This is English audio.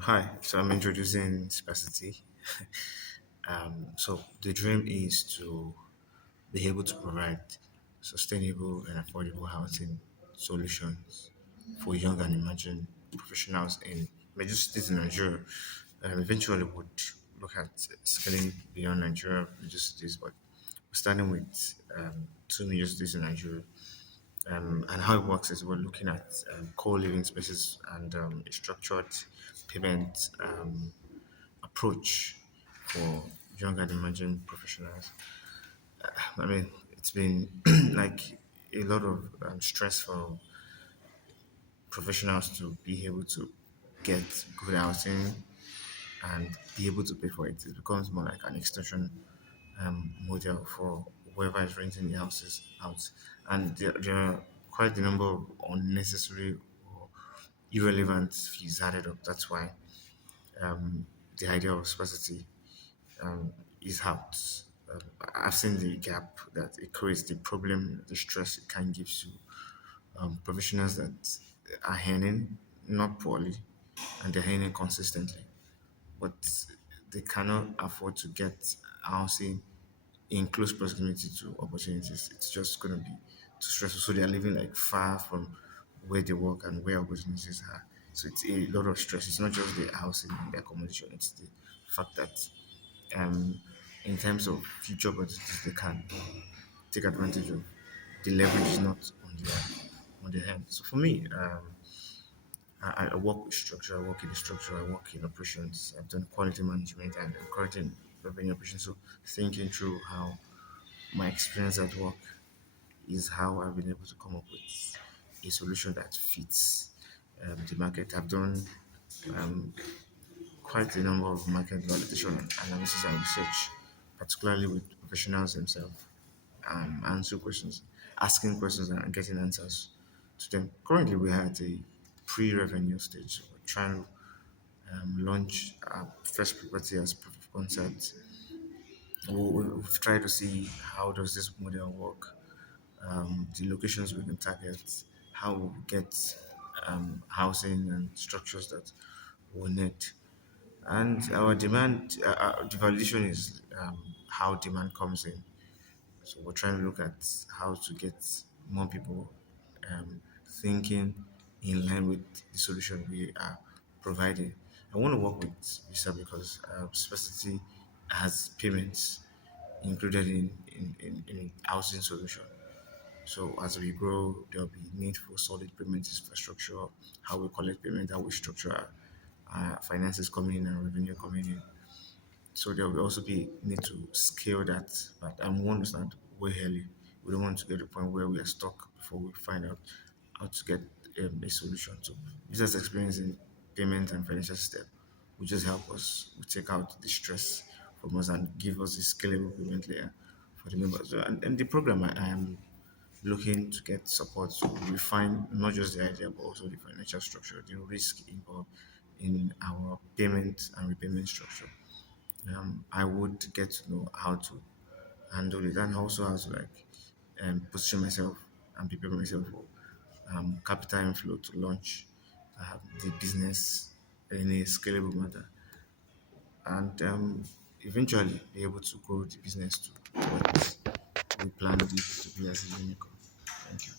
Hi, so I'm introducing Spacity. So the dream is to be able to provide sustainable and affordable housing solutions for young and emerging professionals in major cities in Nigeria. Eventually, would look at scaling beyond Nigeria major cities, but we're starting with two major cities in Nigeria. And how it works is we're looking at co-living spaces and a structured payment approach for young and emerging professionals. I mean, it's been like a lot of stress for professionals to be able to get good housing and be able to pay for it. It becomes more like an extension model for whoever is renting the houses out. And there are quite a number of unnecessary or irrelevant fees added up. That's why the idea of sparsity is out. I've seen the gap that it creates, the problem, the stress it can give to professionals that are earning not poorly and they're earning consistently, but they cannot afford to get housing in close proximity to opportunities. It's just going to be too stressful. So they're living like far from where they work and where opportunities are. So it's a lot of stress. It's not just the housing and the accommodation, it's the fact that um, in terms of future opportunities they can take advantage of. The leverage is not on their hand. So for me, I work with structure. I work in the structure. I work in operations. I've done quality management and I'm currently in revenue operations. So thinking through how my experience at work is how I've been able to come up with a solution that fits the market. I've done quite a number of market validation analysis and research, particularly with professionals themselves, answering questions, asking questions and getting answers to them. Currently, we are at a pre-revenue stage. We're trying to launch our first property as proof of concept. We've tried to see how does this model work, the locations we can target, how we get housing and structures that we need. And our demand, the validation is how demand comes in. So we're trying to look at how to get more people thinking in line with the solution we are providing. I want to work with Visa because Spacity has payments included in housing solution. So as we grow, there'll be need for solid payment infrastructure, how we collect payment, how we structure finances coming in and revenue coming in. So there will also be need to scale that, but we want to start way early. We don't want to get to the point where we are stuck before we find out how to get a solution. So business experience in payment and financial system will just help us, will take out the stress from us and give us a scalable payment layer for the members. So, and the program I am looking to get support to refine not just the idea but also the financial structure, the risk involved in our payment and repayment structure. I would get to know how to handle it and also how to like position myself and prepare myself for capital inflow to launch the business in a scalable manner and eventually be able to grow the business to what we planned it to be as a unicorn. Thank you.